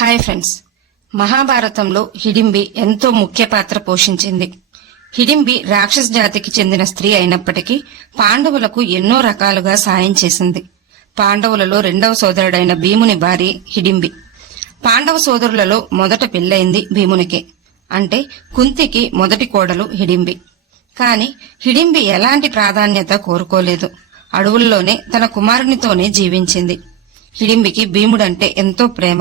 Hi friends, మహాభారతంలో హిడింబి ఎంతో ముఖ్య పాత్ర పోషించింది. హిడింబి రాక్షస జాతికి చెందిన స్త్రీ అయినప్పటికీ పాండవులకు ఎన్నో రకాలుగా సాయం చేసింది. పాండవులలో రెండవ సోదరుడైన భీముని భార్య హిడింబి. పాండవ సోదరులలో మొదట పెళ్లైంది భీమునికే, అంటే కుంతికి మొదటి కోడలు హిడింబి. కాని హిడింబి ఎలాంటి ప్రాధాన్యత కోరుకోలేదు. అడవుల్లోనే తన కుమారునితోనే జీవించింది. హిడింబికి భీముడంటే ఎంతో ప్రేమ.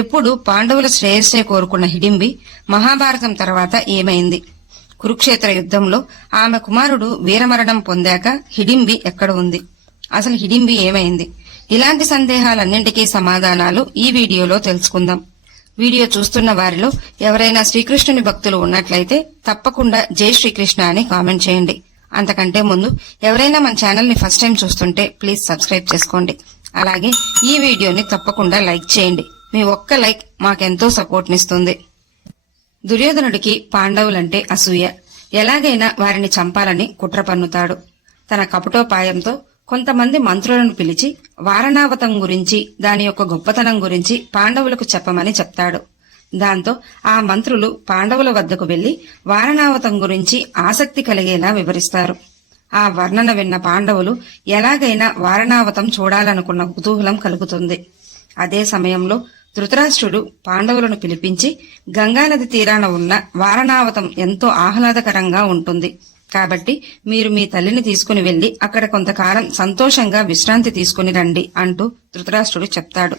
ఎప్పుడు పాండవుల శ్రేయస్సే కోరుకున్న హిడింబి మహాభారతం తర్వాత ఏమైంది? కురుక్షేత్ర యుద్ధంలో ఆమె కుమారుడు వీరమరణం పొందాక హిడింబి ఎక్కడ ఉంది? అసలు హిడింబి ఏమైంది? ఇలాంటి సందేహాలన్నింటికీ సమాధానాలు ఈ వీడియోలో తెలుసుకుందాం. వీడియో చూస్తున్న వారిలో ఎవరైనా శ్రీకృష్ణుని భక్తులు ఉన్నట్లయితే తప్పకుండా జై శ్రీకృష్ణ అని కామెంట్ చేయండి. అంతకంటే ముందు ఎవరైనా మన ఛానల్ ని ఫస్ట్ టైం చూస్తుంటే ప్లీజ్ సబ్స్క్రైబ్ చేసుకోండి. అలాగే ఈ వీడియోని తప్పకుండా లైక్ చేయండి. మీ ఒక్క లైక్ మాకెంతో సపోర్ట్ నిస్తుంది. దుర్యోధనుడికి పాండవులంటే అసూయ. ఎలాగైనా వారిని చంపాలని కుట్ర పన్నుతాడు. తన కపటోపాయంతో కొంతమంది మంత్రులను పిలిచి వారణావతం గురించి, దాని యొక్క గొప్పతనం గురించి పాండవులకు చెప్పమని చెప్తాడు. దాంతో ఆ మంత్రులు పాండవుల వద్దకు వెళ్లి వారణావతం గురించి ఆసక్తి కలిగేలా వివరిస్తారు. ఆ వర్ణన విన్న పాండవులు ఎలాగైనా వారణావతం చూడాలనుకున్న కుతూహలం కలుగుతుంది. అదే సమయంలో ధృతరాష్ట్రుడు పాండవులను పిలిపించి గంగానది తీరాన ఉన్న వారణావతం ఎంతో ఆహ్లాదకరంగా ఉంటుంది కాబట్టి మీరు మీ తల్లిని తీసుకుని వెళ్లి అక్కడ కొంతకాలం సంతోషంగా విశ్రాంతి తీసుకుని రండి అంటూ ధృతరాష్ట్రుడు చెప్తాడు.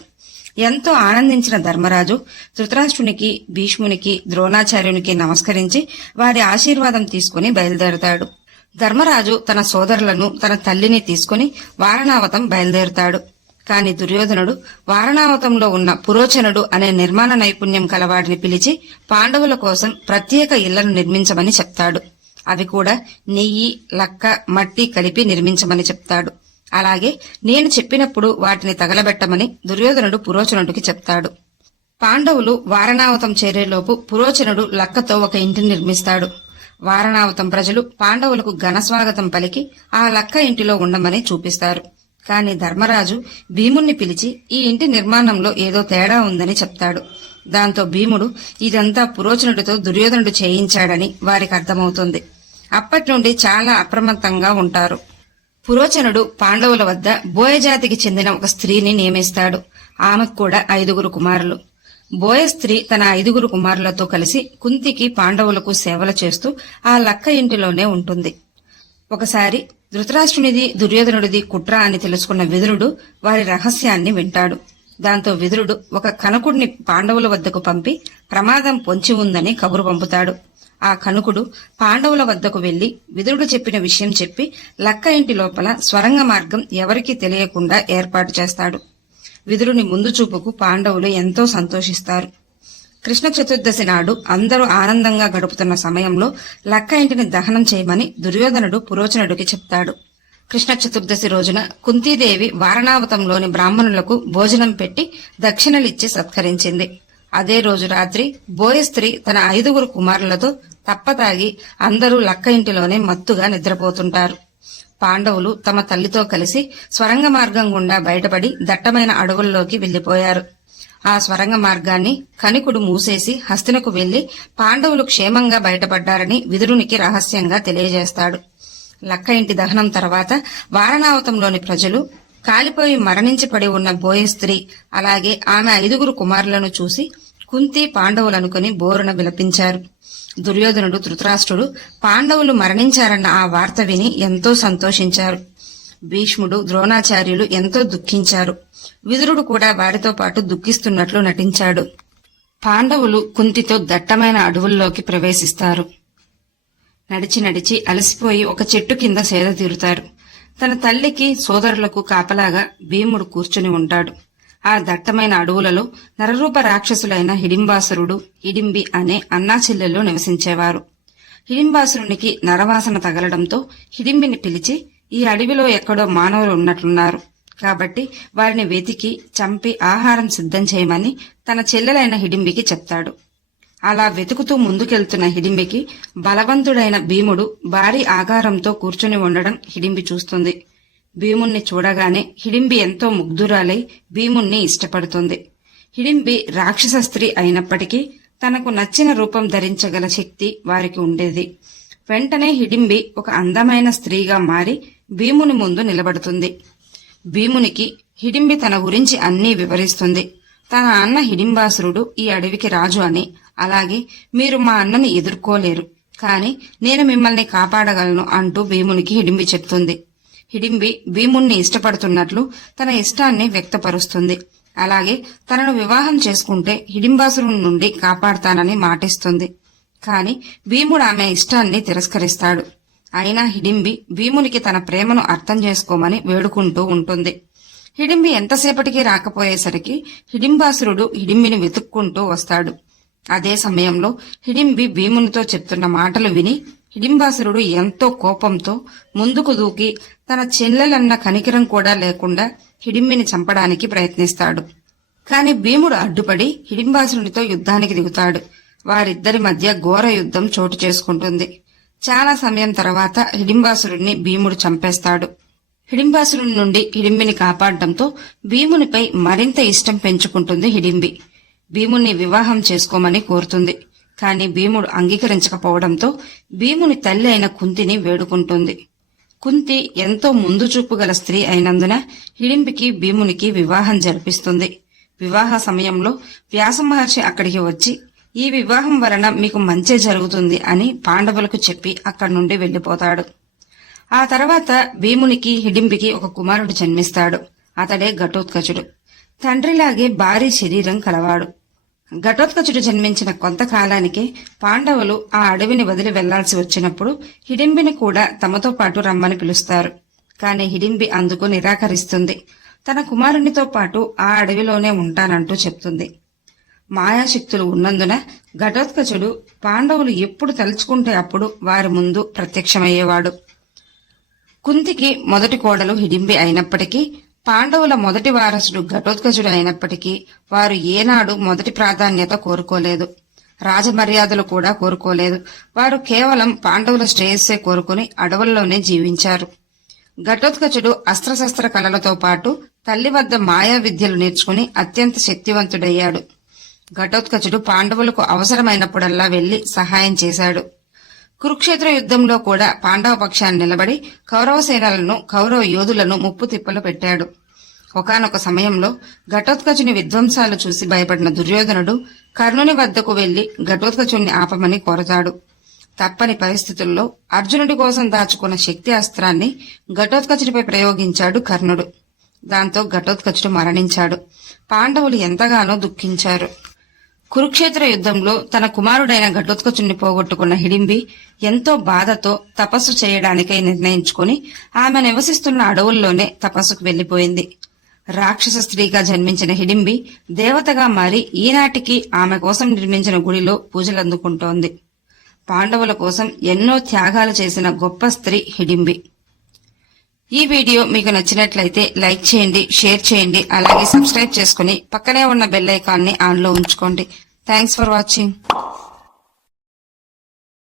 ఎంతో ఆనందించిన ధర్మరాజు ధృతరాష్ట్రునికి, భీష్మునికి, ద్రోణాచార్యునికి నమస్కరించి వారి ఆశీర్వాదం తీసుకుని బయలుదేరతాడు. ధర్మరాజు తన సోదరులను, తన తల్లిని తీసుకుని వారణావతం బయలుదేరుతాడు. కాని దుర్యోధనుడు వారణావతంలో ఉన్న పురోచనుడు అనే నిర్మాణ నైపుణ్యం కలవాడిని పిలిచి పాండవుల కోసం ప్రత్యేక ఇళ్లను నిర్మించమని చెప్తాడు. అవి కూడా నెయ్యి, లక్క, మట్టి కలిపి నిర్మించమని చెప్తాడు. అలాగే నేను చెప్పినప్పుడు వాటిని తగలబెట్టమని దుర్యోధనుడు పురోచనుడికి చెప్తాడు. పాండవులు వారణావతం చేరేలోపు పురోచనుడు లక్కతో ఒక ఇంటిని నిర్మిస్తాడు. వారణావతం ప్రజలు పాండవులకు ఘనస్వాగతం పలికి ఆ లక్క ఇంటిలో ఉండమని చూపిస్తారు. కాని ధర్మరాజు భీముణ్ణి పిలిచి ఈ ఇంటి నిర్మాణంలో ఏదో తేడా ఉందని చెప్తాడు. దాంతో భీముడు ఇదంతా పురోచనుడితో దుర్యోధనుడు చేయించాడని వారికి అర్థమవుతుంది. అప్పటి నుండి చాలా అప్రమత్తంగా ఉంటారు. పురోచనుడు పాండవుల వద్ద బోయజాతికి చెందిన ఒక స్త్రీని నియమిస్తాడు. ఆమెకు కూడా 5 కుమారులు. బోయ స్త్రీ తన 5 కుమారులతో కలిసి కుంతికి, పాండవులకు సేవలు చేస్తూ ఆ లక్క ఇంటిలోనే ఉంటుంది. ఒకసారి ధృతరాష్ట్రునిది, దుర్యోధనుడిది కుట్ర అని తెలుసుకున్న విదురుడు వారి రహస్యాన్ని వింటాడు. దాంతో విదురుడు ఒక కనకుడిని పాండవుల వద్దకు పంపి ప్రమాదం పొంచి ఉందని కబురు పంపుతాడు. ఆ కనుకుడు పాండవుల వద్దకు వెళ్లి విదురుడు చెప్పిన విషయం చెప్పి లక్క ఇంటి లోపల స్వరంగ మార్గం ఎవరికీ తెలియకుండా ఏర్పాటు చేస్తాడు. విదురుని ముందు చూపుకు పాండవులు ఎంతో సంతోషిస్తారు. కృష్ణ చతుర్దశి నాడు అందరూ ఆనందంగా గడుపుతున్న సమయంలో లక్క ఇంటిని దహనం చేయమని దుర్యోధనుడు పురోచనుడికి చెప్తాడు. కృష్ణ చతుర్దశి రోజున కుంతీదేవి వారణావతంలోని బ్రాహ్మణులకు భోజనం పెట్టి దక్షిణలిచ్చి సత్కరించింది. అదే రోజు రాత్రి బోయ స్త్రీ తన 5 కుమారులతో తప్పతాగి అందరూ లక్క ఇంటిలోనే మత్తుగా నిద్రపోతుంటారు. పాండవులు తమ తల్లితో కలిసి స్వరంగ మార్గం గుండా బయటపడి దట్టమైన అడవుల్లోకి వెళ్లిపోయారు. ఆ స్వరంగ మార్గాన్ని కనికుడు మూసేసి హస్తినకు వెళ్లి పాండవులు క్షేమంగా బయటపడ్డారని విదురునికి రహస్యంగా తెలియజేస్తాడు. లక్క ఇంటి దహనం తర్వాత వారణావతంలోని ప్రజలు కాలిపోయి మరణించి పడి ఉన్న బోయ స్త్రీ, అలాగే ఆమె 5 కుమారులను చూసి కుంతి, పాండవులనుకుని బోరున విలపించారు. దుర్యోధనుడు, ధృతరాష్ట్రుడు పాండవులు మరణించారన్న ఆ వార్త విని ఎంతో సంతోషించారు. భీష్ముడు, ద్రోణాచార్యులు ఎంతో దుఃఖించారు. విదురుడు కూడా వారితో పాటు దుఃఖిస్తున్నట్లు నటించాడు. పాండవులు కుంతితో దట్టమైన అడవుల్లోకి ప్రవేశిస్తారు. నడిచి నడిచి అలసిపోయి ఒక చెట్టు కింద సేద తీరుతారు. తన తల్లికి, సోదరులకు కాపలాగా భీముడు కూర్చుని ఉంటాడు. ఆ దట్టమైన అడవులలో నరరూప రాక్షసులైన హిడింబాసురుడు, హిడింబి అనే అన్నాచెల్లెళ్ళు నివసించేవారు. హిడింబాసురునికి నరవాసన తగలడంతో హిడింబిని పిలిచి ఈ అడవిలో ఎక్కడో మానవులు ఉన్నట్లున్నారు కాబట్టి వారిని వెతికి చంపి ఆహారం సిద్ధం చేయమని తన చెల్లెలైన హిడింబికి చెప్తాడు. అలా వెతుకుతూ ముందుకెళ్తున్న హిడింబికి బలవంతుడైన భీముడు భారీ ఆకారంతో కూర్చుని ఉండడం హిడింబి చూస్తుంది. భీముణ్ణి చూడగానే హిడింబి ఎంతో ముగ్ధురాలై భీముణ్ణి ఇష్టపడుతుంది. హిడింబి రాక్షస స్త్రీ అయినప్పటికీ తనకు నచ్చిన రూపం ధరించగల శక్తి వారికి ఉండేది. వెంటనే హిడింబి ఒక అందమైన స్త్రీగా మారి భీముని ముందు నిలబడుతుంది. భీమునికి హిడింబి తన గురించి అన్నీ వివరిస్తుంది. తన అన్న హిడింబాసురుడు ఈ అడవికి రాజు అని, అలాగే మీరు మా అన్నని ఎదుర్కోలేరు, కాని నేను మిమ్మల్ని కాపాడగలను అంటూ భీమునికి హిడింబి చెప్తుంది. హిడింబి భీముణ్ణి ఇష్టపడుతున్నట్లు తన ఇష్టాన్ని వ్యక్తపరుస్తుంది. అలాగే తనను వివాహం చేసుకుంటే హిడింబాసురుడి నుండి కాపాడతానని మాటిస్తుంది. కాని భీముడు ఆమె ఇష్టాన్ని తిరస్కరిస్తాడు. అయినా హిడింబి భీమునికి తన ప్రేమను అర్థం చేసుకోమని వేడుకుంటూ ఉంటుంది. హిడింబి ఎంతసేపటికి రాకపోయేసరికి హిడింబాసురుడు హిడింబిని వెతుక్కుంటూ వస్తాడు. అదే సమయంలో హిడింబి భీమునితో చెప్తున్న మాటలు విని హిడింబాసురుడు ఎంతో కోపంతో ముందుకు దూకి తన చెల్లెలన్న కనికరం కూడా లేకుండా హిడింబిని చంపడానికి ప్రయత్నిస్తాడు. కాని భీముడు అడ్డుపడి హిడింబాసురునితో యుద్ధానికి దిగుతాడు. వారిద్దరి మధ్య ఘోర యుద్ధం చోటు చేసుకుంటుంది. చాలా సమయం తర్వాత హిడింబాసురుడిని భీముడు చంపేస్తాడు. హిడింబాసురుడి నుండి హిడింబిని కాపాడటంతో భీమునిపై మరింత ఇష్టం పెంచుకుంటుంది హిడింబి. భీముణ్ణి వివాహం చేసుకోమని కోరుతుంది. కాని భీముడు అంగీకరించకపోవడంతో భీముని తల్లి అయిన కుంతిని వేడుకుంటుంది. కుంతి ఎంతో ముందు చూపు గల స్త్రీ అయినందున హిడింబికి భీమునికి వివాహం జరిపిస్తుంది. వివాహ సమయంలో వ్యాస మహర్షి అక్కడికి వచ్చి ఈ వివాహం వలన మీకు మంచి జరుగుతుంది అని పాండవులకు చెప్పి అక్కడి నుండి వెళ్లిపోతాడు. ఆ తర్వాత భీమునికి హిడింబికి ఒక కుమారుడు జన్మిస్తాడు. అతడే ఘటోత్కచుడు. తండ్రిలాగే భారీ శరీరం కలవాడు. ఘటోత్కచుడు జన్మించిన కొంతకాలానికే పాండవులు ఆ అడవిని వదిలి వెళ్లాల్సి వచ్చినప్పుడు హిడింబిని కూడా తమతో పాటు రమ్మని పిలుస్తారు. కాని హిడింబి అందుకు నిరాకరిస్తుంది. తన కుమారునితో పాటు ఆ అడవిలోనే ఉంటానంటూ చెప్తుంది. మాయాశక్తులు ఉన్నందున ఘటోత్కచుడు పాండవులు ఎప్పుడు తలుచుకుంటే అప్పుడు వారి ముందు ప్రత్యక్షమయ్యేవాడు. కుంతికి మొదటి కోడలు హిడింబి అయినప్పటికీ, పాండవుల మొదటి వారసుడు ఘటోత్కచుడు అయినప్పటికీ వారు ఏనాడు మొదటి ప్రాధాన్యత కోరుకోలేదు. రాజమర్యాదలు కూడా కోరుకోలేదు. వారు కేవలం పాండవుల శ్రేయస్సే కోరుకుని అడవుల్లోనే జీవించారు. ఘటోత్కచుడు అస్త్రశస్త్ర కళలతో పాటు తల్లి వద్ద మాయా విద్యలు నేర్చుకుని అత్యంత శక్తివంతుడయ్యాడు. ఘటోత్కచుడు పాండవులకు అవసరమైనప్పుడల్లా వెళ్లి సహాయం చేశాడు. కురుక్షేత్ర యుద్ధంలో కూడా పాండవ పక్షాన్ని నిలబడి కౌరవ సేనలను, కౌరవ యోధులను ముప్పు తిప్పలు పెట్టాడు. ఒకానొక సమయంలో ఘటోత్కచుని విధ్వంసాలు చూసి భయపడిన దుర్యోధనుడు కర్ణుని వద్దకు వెళ్లి ఘటోత్కచుని ఆపమని కోరతాడు. తప్పని పరిస్థితుల్లో అర్జునుడి కోసం దాచుకున్న శక్తి అస్త్రాన్ని ఘటోత్కచుడిపై ప్రయోగించాడు కర్ణుడు. దాంతో ఘటోత్కచుడు మరణించాడు. పాండవులు ఎంతగానో దుఃఖించారు. కురుక్షేత్ర యుద్ధంలో తన కుమారుడైన ఘటోత్కచుణ్ణి పోగొట్టుకున్న హిడింబి ఎంతో బాధతో తపస్సు చేయడానికై నిర్ణయించుకుని ఆమె నివసిస్తున్న అడవుల్లోనే తపస్సుకు వెళ్లిపోయింది. రాక్షస స్త్రీగా జన్మించిన హిడింబి దేవతగా మారి ఈనాటికి ఆమె కోసం నిర్మించిన గుడిలో పూజలందుకుంటోంది. పాండవుల కోసం ఎన్నో త్యాగాలు చేసిన గొప్ప స్త్రీ హిడింబి. ఈ వీడియో మీకు నచ్చినట్లయితే లైక్ చేయండి, షేర్ చేయండి, అలాగే సబ్స్క్రైబ్ చేసుకుని పక్కనే ఉన్న బెల్ ఐకాన్ ని ఆన్ లో ఉంచుకోండి. Thanks for watching.